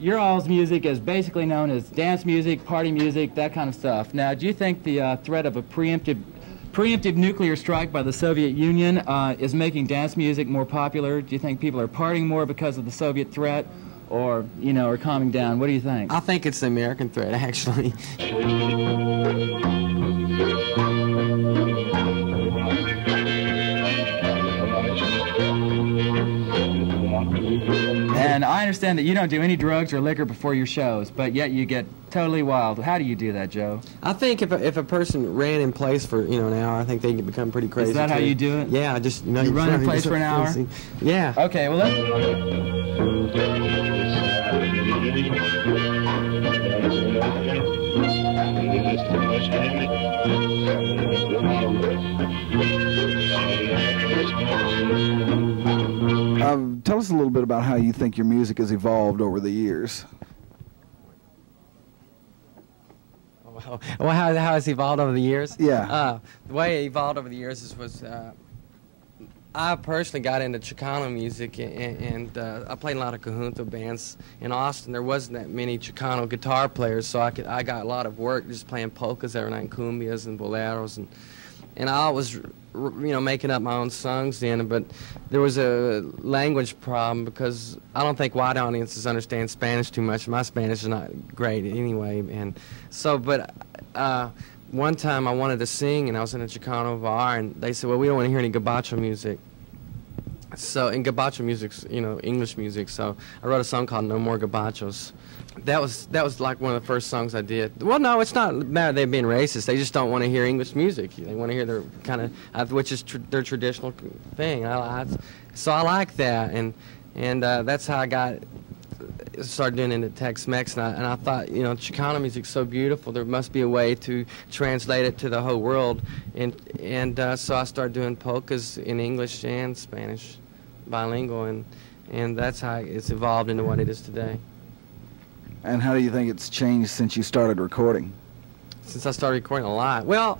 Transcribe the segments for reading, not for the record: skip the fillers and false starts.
Your all's music is basically known as dance music, party music, that kind of stuff. Now, do you think the threat of a preemptive nuclear strike by the Soviet Union is making dance music more popular? Do you think people are partying more because of the Soviet threat, or, you know, are calming down? What do you think? I think it's the American threat, actually. And I understand that you don't do any drugs or liquor before your shows, but yet you get totally wild. How do you do that, Joe? I think if a person ran in place for, you know, an hour, I think they can become pretty crazy. Is that how you do it? Yeah, just, you know, you run in place for an hour? Yeah. Okay, well, Tell us a little bit about how you think your music has evolved over the years. Well, how it's evolved over the years? Yeah. The way it evolved over the years was I personally got into Chicano music, and I played in a lot of conjunto bands in Austin. There wasn't that many Chicano guitar players, so I got a lot of work just playing polkas every night, and cumbias and boleros, and I was, you know, making up my own songs then. But there was a language problem because I don't think white audiences understand Spanish too much. My Spanish is not great anyway, and so, but one time I wanted to sing, and I was in a Chicano bar, and they said, well, we don't want to hear any gabacho music. So, and gabacho music's, you know, English music, so I wrote a song called No More Gabachos. That was like one of the first songs I did. Well, no, it's not a matter of them being racist. They just don't want to hear English music. They want to hear their kind of, which is their traditional thing. So I like that, and that's how I started doing it into Tex-Mex, and I thought, you know, Chicano music's so beautiful, there must be a way to translate it to the whole world, and so I started doing polkas in English and Spanish, bilingual, and that's how it's evolved into what it is today. And how do you think it's changed since you started recording? Since I started recording a lot, well,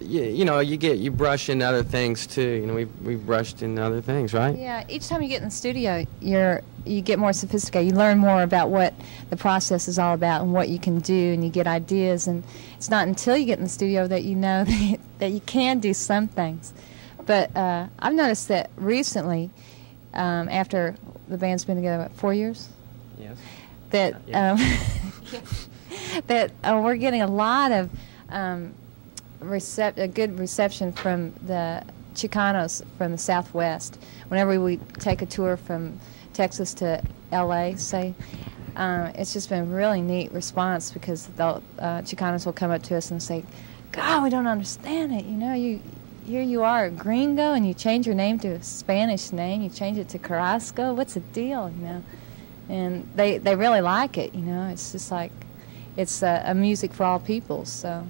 you know, you brush into other things too. You know, we brushed into other things, right? Yeah. Each time you get in the studio, you get more sophisticated. You learn more about what the process is all about and what you can do, and you get ideas. And it's not until you get in the studio that you know that you can do some things. But I've noticed that recently, after the band's been together, what, 4 years? Yes. That that we're getting a lot of a good reception from the Chicanos from the Southwest. Whenever we take a tour from Texas to L.A., say, it's just been a really neat response, because the Chicanos will come up to us and say, God, we don't understand it. You know, here you are a gringo, and you change your name to a Spanish name. You change it to Carrasco. What's the deal, you know? And they really like it, you know. It's just like, it's a music for all peoples, so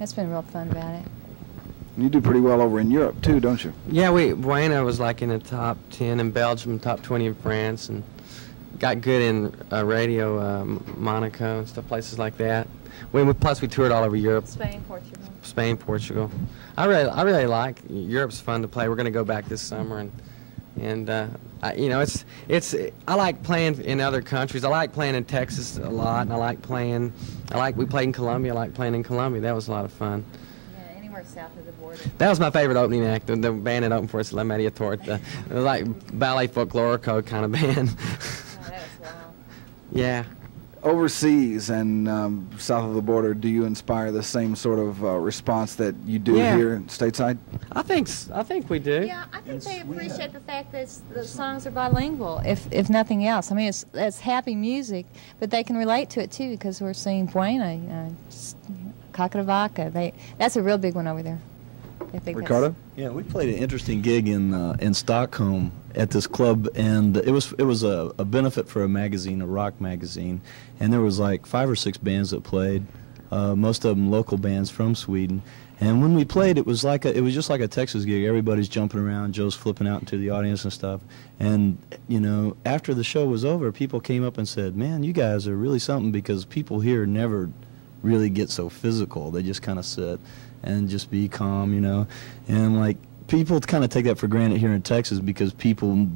that's been real fun about it. You do pretty well over in Europe, too, don't you? Yeah, Buena was like in the top 10 in Belgium, top 20 in France, and got good in radio, Monaco and stuff, places like that. Plus we toured all over Europe. Spain, Portugal. Spain, Portugal. I really like Europe's fun to play. We're going to go back this summer, and you know, I like playing in other countries. I like playing in Texas a lot, and we played in Colombia. I like playing in Colombia. That was a lot of fun. Yeah, anywhere south of the border. That was my favorite opening act. The band that opened for us, La Media Torta. It was like ballet folklorico kind of band. Oh, that was wild. Yeah. Overseas and south of the border, do you inspire the same sort of response that you do here stateside? I think we do. Yeah, I think they appreciate the fact that the songs are bilingual, if nothing else. I mean, it's happy music, but they can relate to it too, because we're singing Buena, you know, Cacaravaca. That's a real big one over there. Ricardo? Yeah, we played an interesting gig in Stockholm at this club, and it was a benefit for a magazine, a rock magazine, and there was like 5 or 6 bands that played, most of them local bands from Sweden. And when we played, it was just like a Texas gig. Everybody's jumping around, Joe's flipping out into the audience and stuff. And you know, after the show was over, people came up and said, "Man, you guys are really something," because people here never really get so physical. They just kind of sit and just be calm, you know. And like, people kind of take that for granted here in Texas because people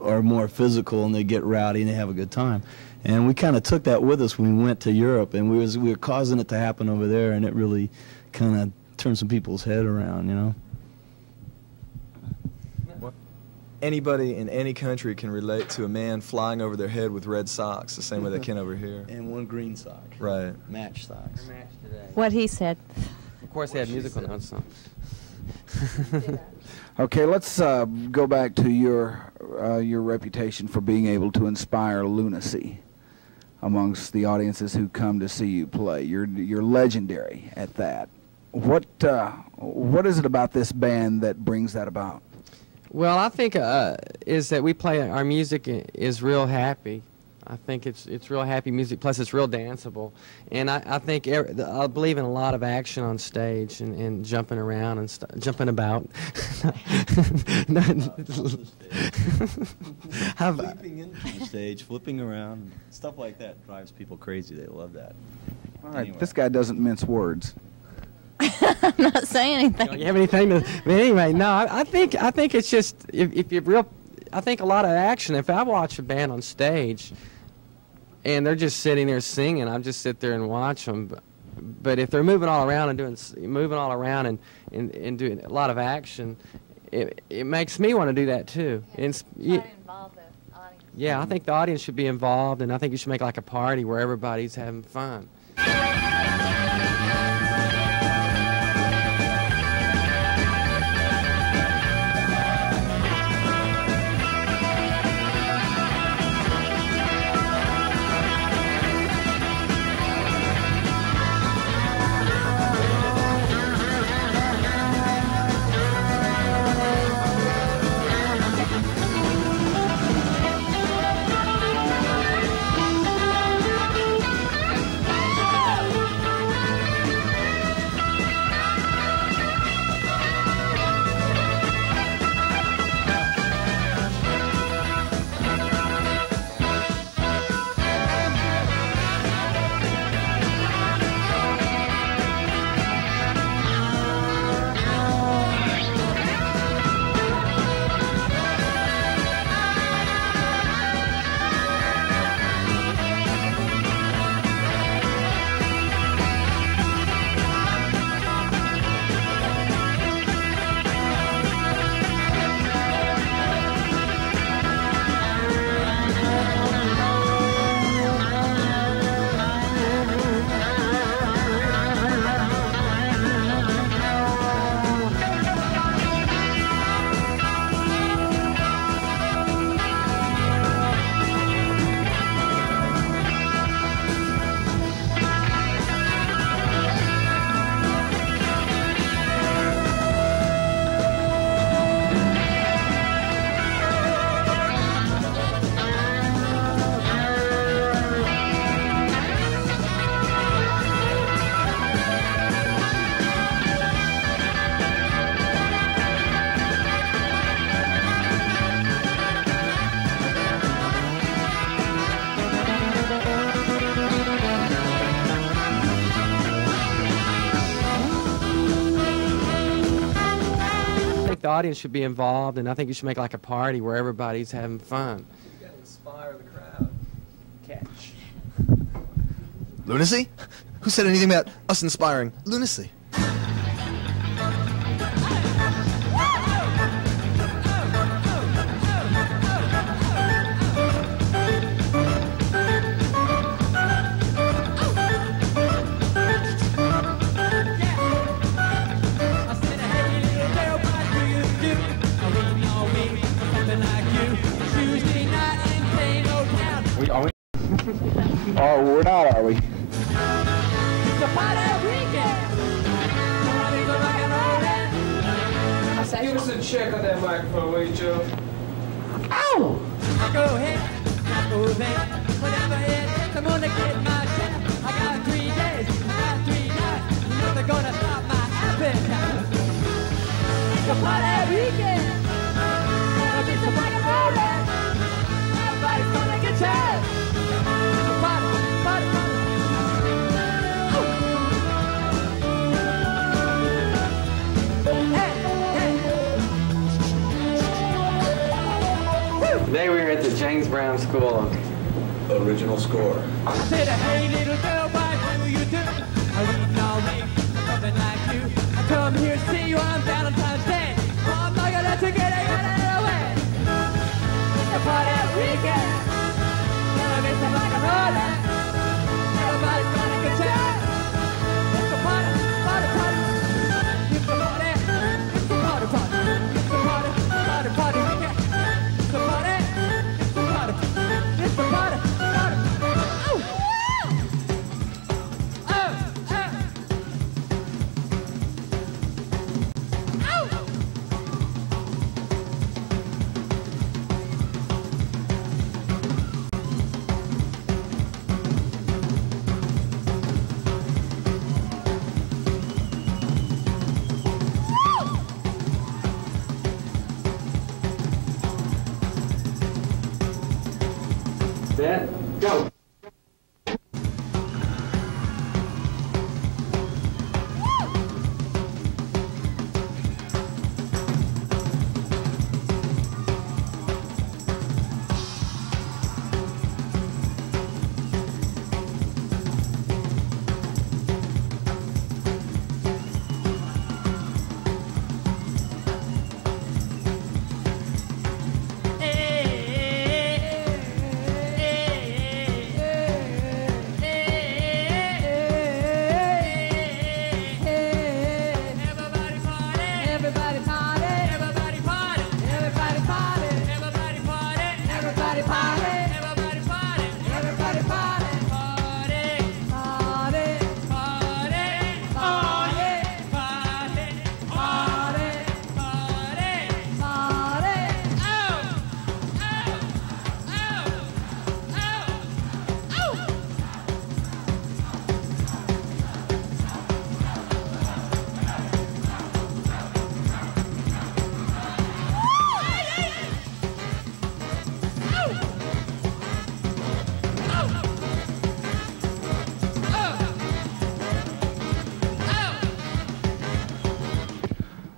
are more physical and they get rowdy and they have a good time. And we kind of took that with us when we went to Europe, and we were causing it to happen over there, and it really kind of turned some people's head around, you know. Anybody in any country can relate to a man flying over their head with red socks the same way they can over here. And one green sock. Right. Match socks. What he said. Of course, they had musical notes. So. Okay, let's go back to your reputation for being able to inspire lunacy amongst the audiences who come to see you play. You're legendary at that. What is it about this band that brings that about? Well, I think is that we play, our music is real happy. I think it's real happy music, plus it's real danceable. And I think I believe in a lot of action on stage and jumping around and jumping about. Leaping into the stage, flipping around, stuff like that drives people crazy. They love that. All right, Anyway. this guy doesn't mince words. I'm not saying anything. Don't you have anything to? But anyway, no. I think it's just if you're real. I think a lot of action. If I watch a band on stage, and they're just sitting there singing, I just sit there and watch them. But if they're moving all around and doing a lot of action, it makes me want to do that too. Yeah, And try to involve the audience. yeah, I think the audience should be involved, and I think you should make like a party where everybody's having fun. The audience should be involved, and I think you should make like a party where everybody's having fun. You gotta inspire the crowd. Catch. Lunacy? Who said anything about us inspiring lunacy? Oh, we're not, are we? Give us a check on that microphone, will you, Joe? Ow! Go ahead, move it. Whenever hit, I'm gonna get my share. I got 3 days, I got 3 nights. Nothing gonna stop my appetite. It's a party weekend. Gonna be some party rolling. Everybody's gonna get tired. It's a party, party, party. Today we were at the James Brown School. Original score. I said, hey little girl, what do you do? I read all day, something like you. I come here to see you on Valentine's Day. Oh, I'm not gonna let you get it away. It's a party weekend. Gonna be some rock and rollin'. Everybody's gonna get tired. It's a party, party, party. It's a party, it's a party, party. It's a party, party, party weekend. It's a party, it's a party. It's a party, party. Oh! Oh! Oh! Oh! Set, go.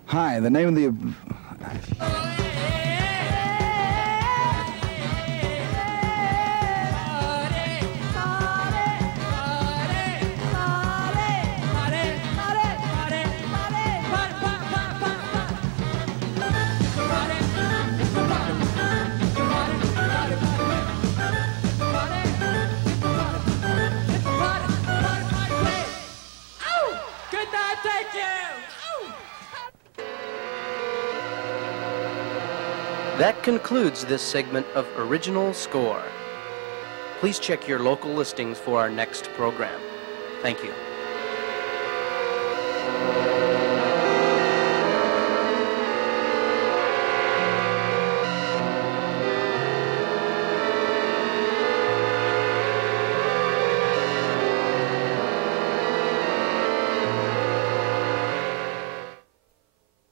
Hi, the name of the... Good night, thank you! That concludes this segment of Original Score. Please check your local listings for our next program. Thank you.